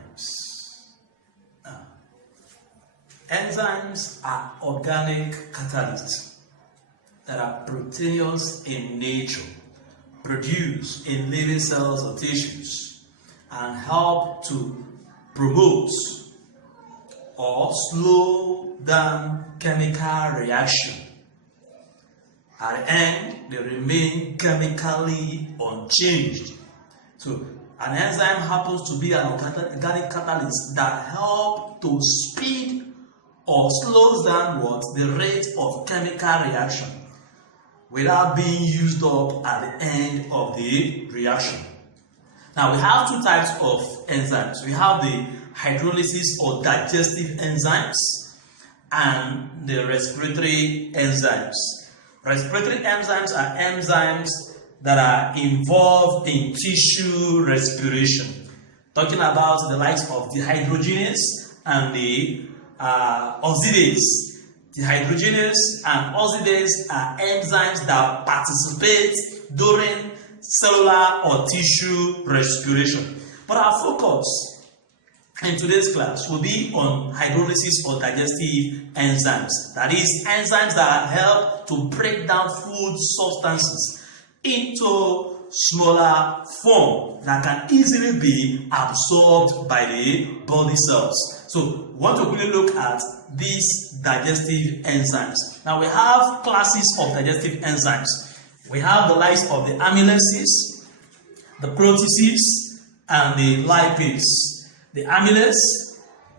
enzymes. Now, enzymes are organic catalysts that are proteinous in nature, produced in living cells or tissues, and help to promote or slow down chemical reaction. At the end, they remain chemically unchanged. So, an enzyme happens to be an organic catalyst that helps to speed or slows down the rate of chemical reaction without being used up at the end of the reaction. Now, we have two types of enzymes. We have the hydrolysis or digestive enzymes and the respiratory enzymes. Respiratory enzymes are enzymes that are involved in tissue respiration. Talking about the likes of dehydrogenase and the oxidase. Dehydrogenase and oxidase are enzymes that participate during cellular or tissue respiration. But our focus in today's class will be on hydrolysis or digestive enzymes. That is, enzymes that help to break down food substances into smaller form that can easily be absorbed by the body cells. So, we want to quickly look at these digestive enzymes. Now, we have classes of digestive enzymes. We have the likes of the amylases, the proteases, and the lipase. The amylase,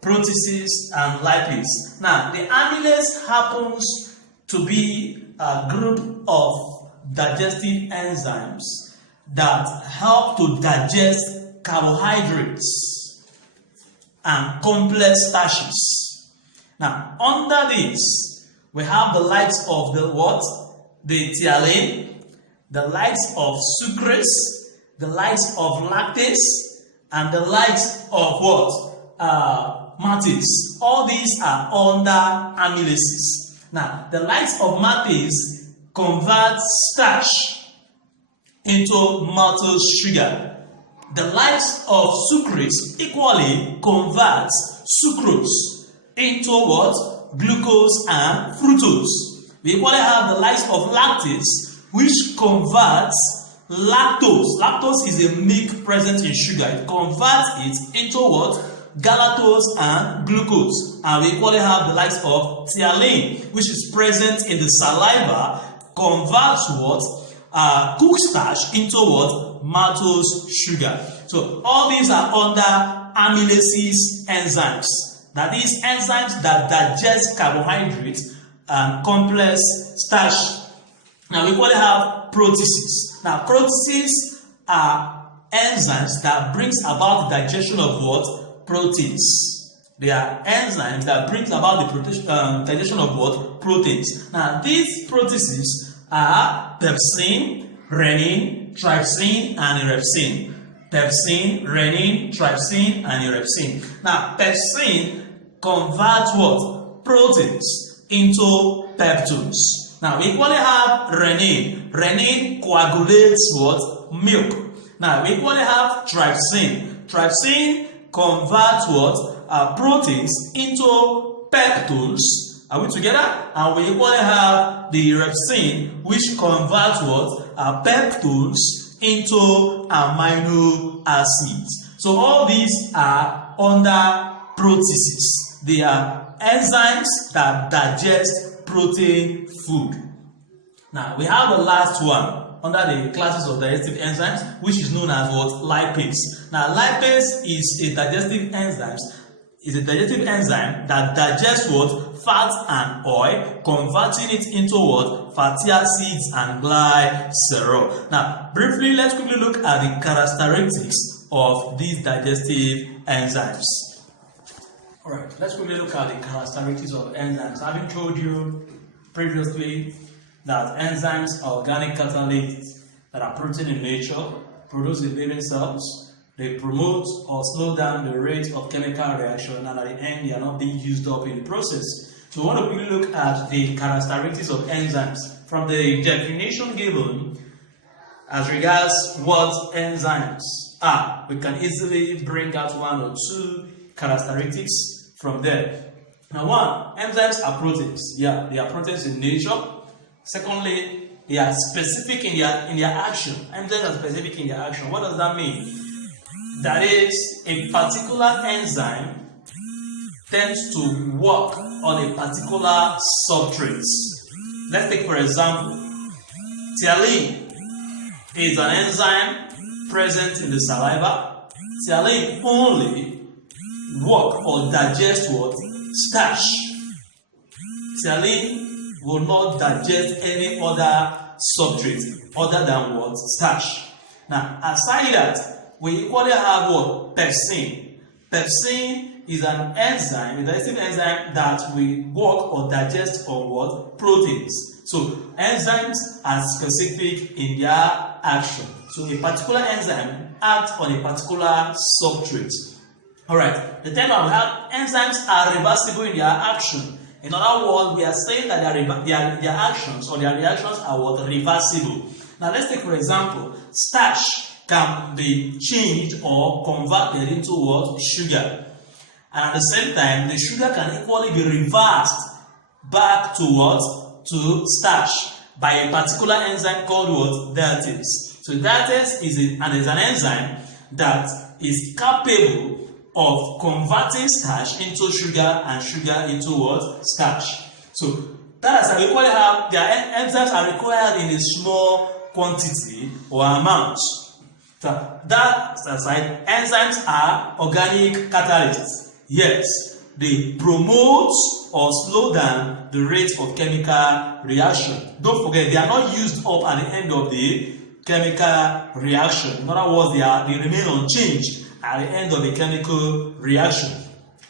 proteases, and lipase. Now, the amylase happens to be a group of digestive enzymes that help to digest carbohydrates and complex starches. Now, under this, we have the likes of the thiolane, the likes of sucrase, the likes of lactase, and the likes of matase. All these are under amylases. Now, the likes of matase convert starch into maltose sugar. The likes of sucrase equally converts sucrose into glucose and fructose. We equally have the likes of lactase, which converts lactose. Lactose is a milk present in sugar. It converts it into galactose and glucose. And we equally have the likes of thiolane, which is present in the saliva, converts cooked starch into maltose sugar. So all these are under amylases enzymes. That is, enzymes that digest carbohydrates and complex starch. Now we equally have proteases. Now proteases are enzymes that brings about the digestion of proteins. They are enzymes that brings about the digestion of proteins. Now these proteases are pepsin, renin, trypsin, and erepsin. Pepsin, renin, trypsin, and erepsin. Now pepsin converts proteins into peptones. Now we equally have renin. Renin coagulates milk. Now we equally have trypsin. Trypsin converts proteins into peptones. Are we together? And we equally have the erepsin, which converts peptones into amino acids. So all these are under proteases. They are enzymes that digest protein food. Now we have the last one under the classes of digestive enzymes, which is known as lipase. Now lipase is a digestive enzyme that digests fat and oil, converting it into fatty acids and glycerol. Now briefly, let's quickly look at the characteristics of these digestive enzymes. Alright, let's quickly look at the characteristics of enzymes. Having told you previously that enzymes are organic catalysts that are protein in nature, produced in living cells. They promote or slow down the rate of chemical reaction, and at the end they are not being used up in the process. So we want to quickly look at the characteristics of enzymes from the definition given as regards what enzymes are. we can easily bring out one or two characteristics from there. Now, one, enzymes are proteins. Yeah, they are proteins in nature. Secondly, they are specific in their action. Enzymes are specific in their action. What does that mean? That is, a particular enzyme tends to work on a particular substrate. Let's take, for example, thiolin is an enzyme present in the saliva. Thiolin only work or digest what? Starch. Thiolin will not digest any other substrate other than what? Starch. Now, aside that, we equally have what? Pepsin. Pepsin is an enzyme, a digestive enzyme that will work or digest on what? Proteins. So, enzymes are specific in their action. So, a particular enzyme acts on a particular substrate. Alright, the third one, we have enzymes are reversible in their action. In other words, we are saying that their actions or their reactions are what? Reversible. Now, let's take, for example, starch can be changed or converted into what? Sugar. And at the same time, the sugar can equally be reversed back to what? To starch by a particular enzyme called what? Diastase. So diastase is an enzyme that is capable of converting starch into sugar and sugar into what? Starch. So that is how we equally have their enzymes are required in a small quantity or amount. So that aside, enzymes are organic catalysts. Yes, they promote or slow down the rate of chemical reaction. Don't forget, they are not used up at the end of the chemical reaction. In other words, they remain unchanged at the end of the chemical reaction.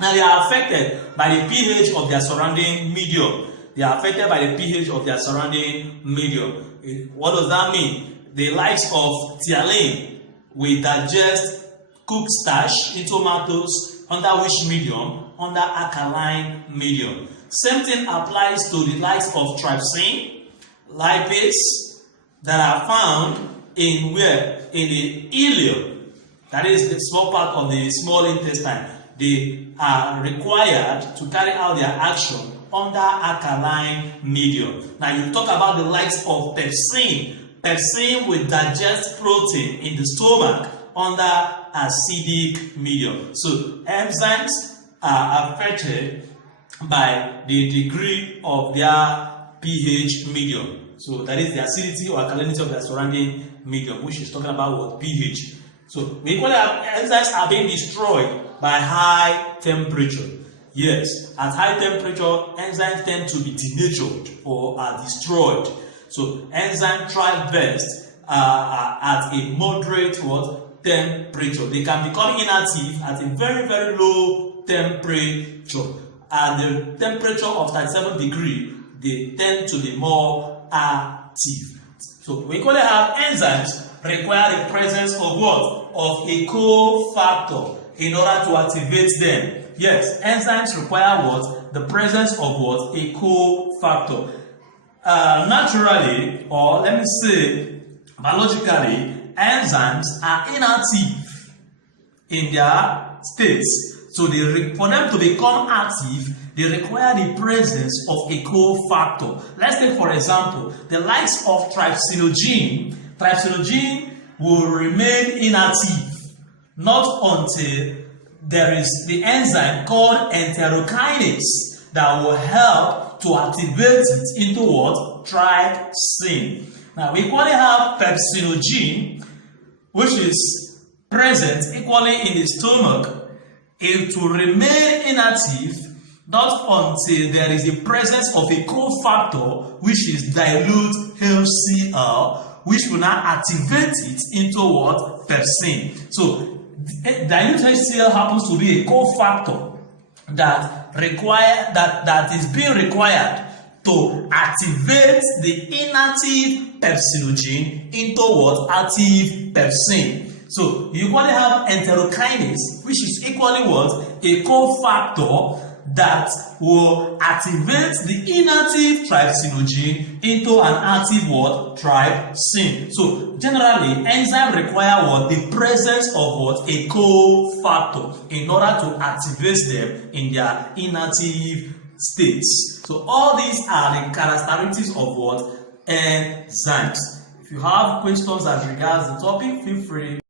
Now, they are affected by the pH of their surrounding medium. They are affected by the pH of their surrounding medium. What does that mean? The likes of thiolin will digest cooked starch into maltose under which medium? Under alkaline medium. Same thing applies to the likes of trypsin, lipase that are found in where? In the ileum. That is the small part of the small intestine. They are required to carry out their action under alkaline medium. Now you talk about the likes of pepsin. Pepsin will digest protein in the stomach under acidic medium. So enzymes are affected by the degree of their pH medium. So that is the acidity or alkalinity of their surrounding medium, which is talking about what? pH. So we equally have enzymes are being destroyed by high temperature. Yes, at high temperature, enzymes tend to be denatured or are destroyed. So enzymes thrive best at a moderate what? Temperature. They can become inactive at a very, very low temperature. At the temperature of 37 degrees, they tend to be more active. So we equally have enzymes require the presence of what? Of a cofactor in order to activate them. Yes, enzymes require what? The presence of what? A cofactor. Naturally, or let me say biologically, enzymes are inactive in their states. So for them to become active, they require the presence of a cofactor. Let's take, for example, the likes of trypsinogen. Trypsinogen will remain inactive not until there is the enzyme called enterokinase that will help to activate it into what? Trypsin. Now, we equally have pepsinogen, which is present equally in the stomach. It will remain inactive not until there is the presence of a cofactor, which is dilute HCl, which will now activate it into what? Pepsin. So, dilute HCl happens to be a cofactor that is being required to activate the inactive pepsinogen into what? Active pepsin. So you equally have enterokinase, which is equally what? A cofactor that will activate the inactive trypsinogen into an active what? Trypsin. So generally, enzyme require what? The presence of what? A cofactor in order to activate them in their inactive states. So all these are the characteristics of what? Enzymes. If you have questions as regards the topic, feel free